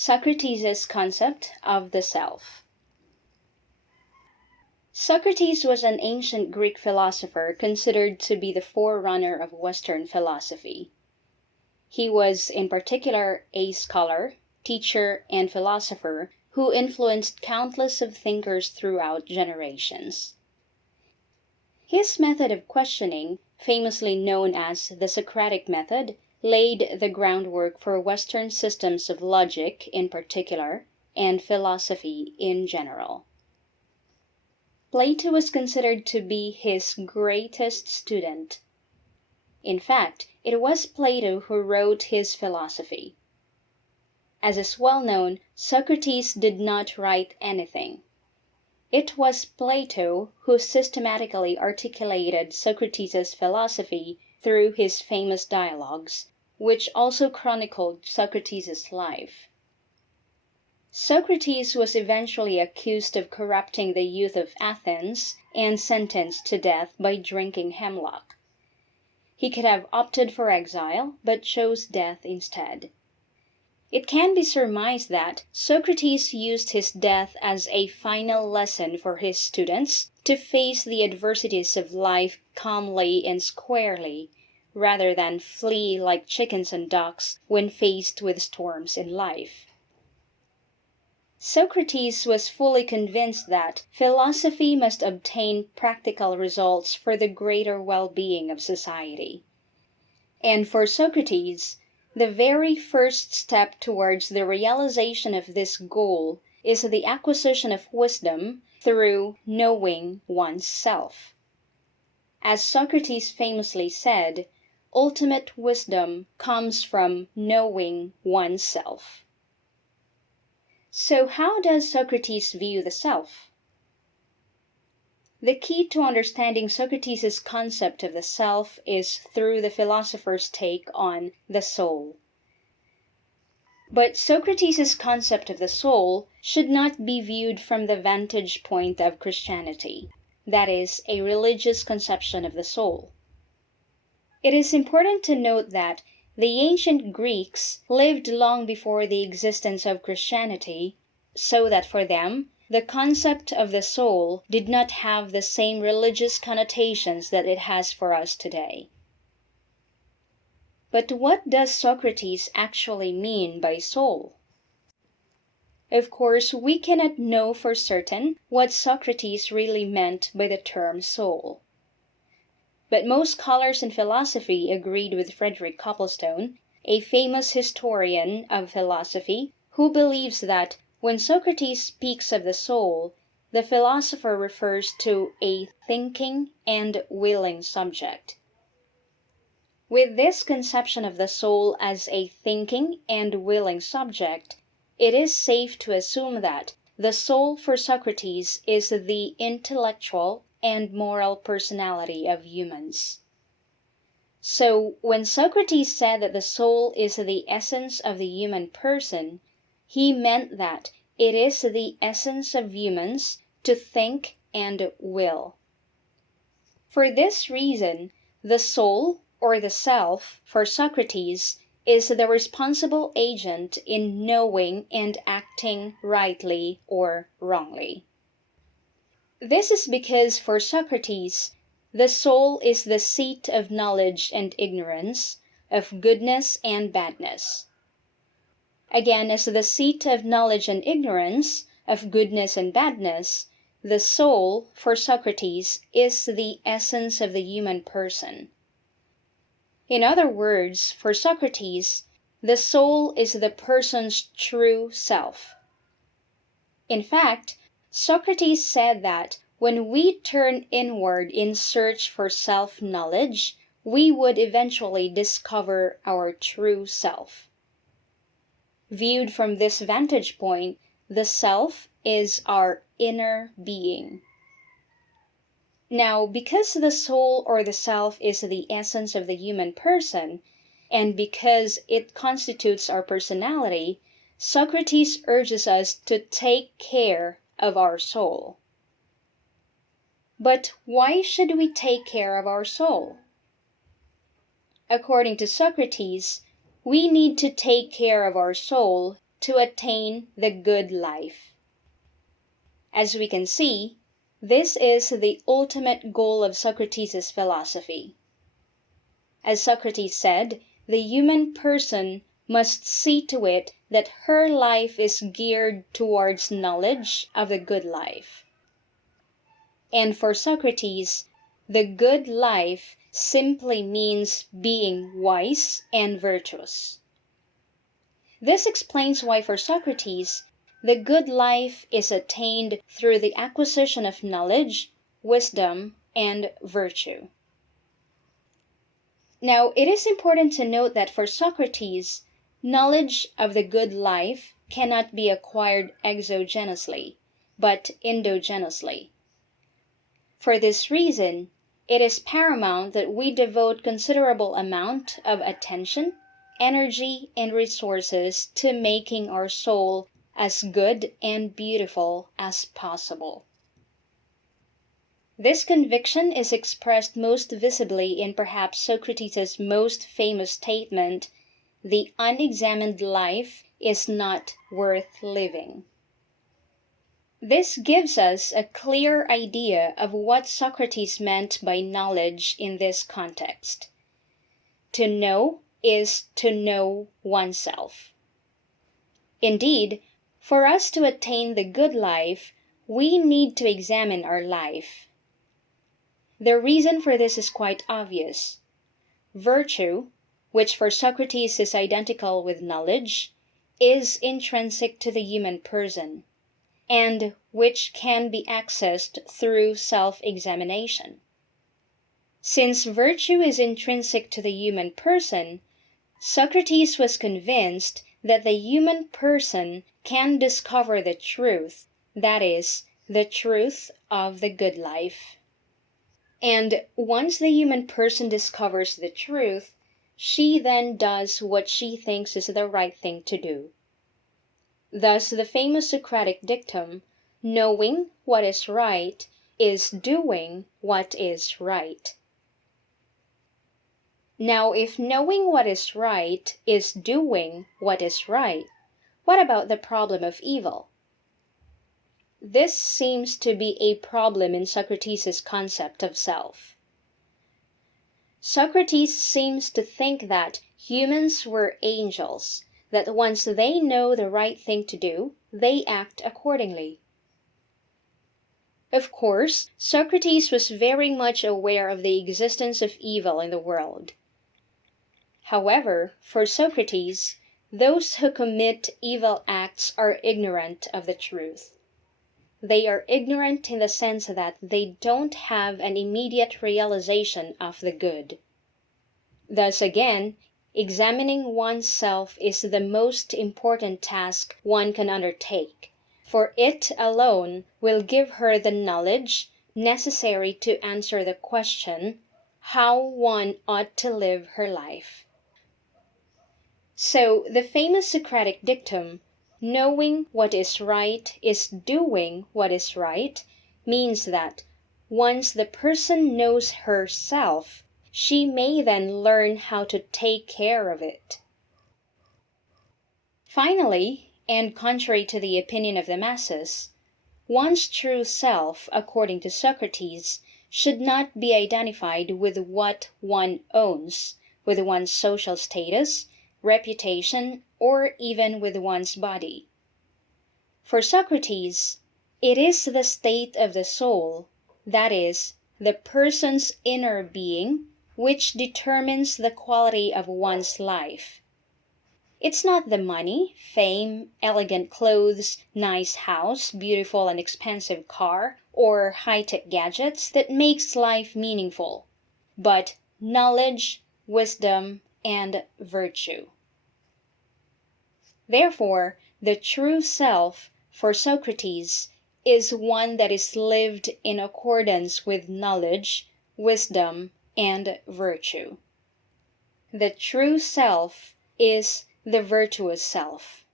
Socrates' concept of the self. Socrates was an ancient Greek philosopher considered to be the forerunner of Western philosophy. He was, in particular, a scholar, teacher, and philosopher who influenced countless of thinkers throughout generations. His method of questioning, famously known as the Socratic method, laid the groundwork for Western systems of logic in particular, and philosophy in general. Plato was considered to be his greatest student. In fact, it was Plato who wrote his philosophy. As is well known, Socrates did not write anything. It was Plato who systematically articulated Socrates' philosophy through his famous dialogues, which also chronicled Socrates' life. Socrates was eventually accused of corrupting the youth of Athens and sentenced to death by drinking hemlock. He could have opted for exile, but chose death instead. It can be surmised that Socrates used his death as a final lesson for his students to face the adversities of life calmly and squarely, rather than flee like chickens and ducks when faced with storms in life. Socrates was fully convinced that philosophy must obtain practical results for the greater well-being of society. And for Socrates, the very first step towards the realization of this goal is the acquisition of wisdom through knowing one's self. As Socrates famously said, ultimate wisdom comes from knowing oneself. So how does Socrates view the self? The key to understanding Socrates' concept of the self is through the philosopher's take on the soul. But Socrates' concept of the soul should not be viewed from the vantage point of Christianity, that is, a religious conception of the soul. It is important to note that the ancient Greeks lived long before the existence of Christianity, so that for them, the concept of the soul did not have the same religious connotations that it has for us today. But what does Socrates actually mean by soul? Of course, we cannot know for certain what Socrates really meant by the term soul. But most scholars in philosophy agreed with Frederick Copplestone, a famous historian of philosophy, who believes that when Socrates speaks of the soul, the philosopher refers to a thinking and willing subject. With this conception of the soul as a thinking and willing subject, it is safe to assume that the soul for Socrates is the intellectual and moral personality of humans. So, when Socrates said that the soul is the essence of the human person, he meant that it is the essence of humans to think and will. For this reason, the soul, or the self, for Socrates, is the responsible agent in knowing and acting rightly or wrongly. This is because for Socrates, the soul is the seat of knowledge and ignorance, of goodness and badness. Again, as the seat of knowledge and ignorance, of goodness and badness, the soul, for Socrates, is the essence of the human person. In other words, for Socrates, the soul is the person's true self. In fact, Socrates said that when we turn inward in search for self-knowledge, we would eventually discover our true self. Viewed from this vantage point, the self is our inner being. Now, because the soul or the self is the essence of the human person, and because it constitutes our personality, Socrates urges us to take care of our soul. But why should we take care of our soul? According to Socrates, we need to take care of our soul to attain the good life. As we can see, this is the ultimate goal of Socrates' philosophy. As Socrates said, the human person must see to it that her life is geared towards knowledge of the good life. And for Socrates, the good life simply means being wise and virtuous. This explains why for Socrates, the good life is attained through the acquisition of knowledge, wisdom, and virtue. Now, it is important to note that for Socrates, knowledge of the good life cannot be acquired exogenously, but endogenously. For this reason, it is paramount that we devote considerable amount of attention, energy, and resources to making our soul as good and beautiful as possible. This conviction is expressed most visibly in perhaps Socrates' most famous statement, "The unexamined life is not worth living." This gives us a clear idea of what Socrates meant by knowledge in this context. To know is to know oneself. Indeed, for us to attain the good life, we need to examine our life. The reason for this is quite obvious. Virtue, which for Socrates is identical with knowledge, is intrinsic to the human person, and which can be accessed through self-examination. Since virtue is intrinsic to the human person, Socrates was convinced that the human person can discover the truth, that is, the truth of the good life. And once the human person discovers the truth, she then does what she thinks is the right thing to do. Thus, the famous Socratic dictum, "Knowing what is right is doing what is right." Now, if knowing what is right is doing what is right, what about the problem of evil? This seems to be a problem in Socrates' concept of self. Socrates seems to think that humans were angels, that once they know the right thing to do, they act accordingly. Of course, Socrates was very much aware of the existence of evil in the world. However, for Socrates, those who commit evil acts are ignorant of the truth. They are ignorant in the sense that they don't have an immediate realization of the good. Thus again, examining oneself is the most important task one can undertake, for it alone will give her the knowledge necessary to answer the question, how one ought to live her life. So, the famous Socratic dictum, "Knowing what is right is doing what is right," means that once the person knows herself, she may then learn how to take care of it. Finally, and contrary to the opinion of the masses, one's true self, according to Socrates, should not be identified with what one owns, with one's social status, reputation, or even with one's body. For Socrates, it is the state of the soul, that is, the person's inner being, which determines the quality of one's life. It's not the money, fame, elegant clothes, nice house, beautiful and expensive car, or high-tech gadgets that makes life meaningful, but knowledge, wisdom, and virtue. Therefore, the true self, for Socrates, is one that is lived in accordance with knowledge, wisdom, and virtue. The true self is the virtuous self.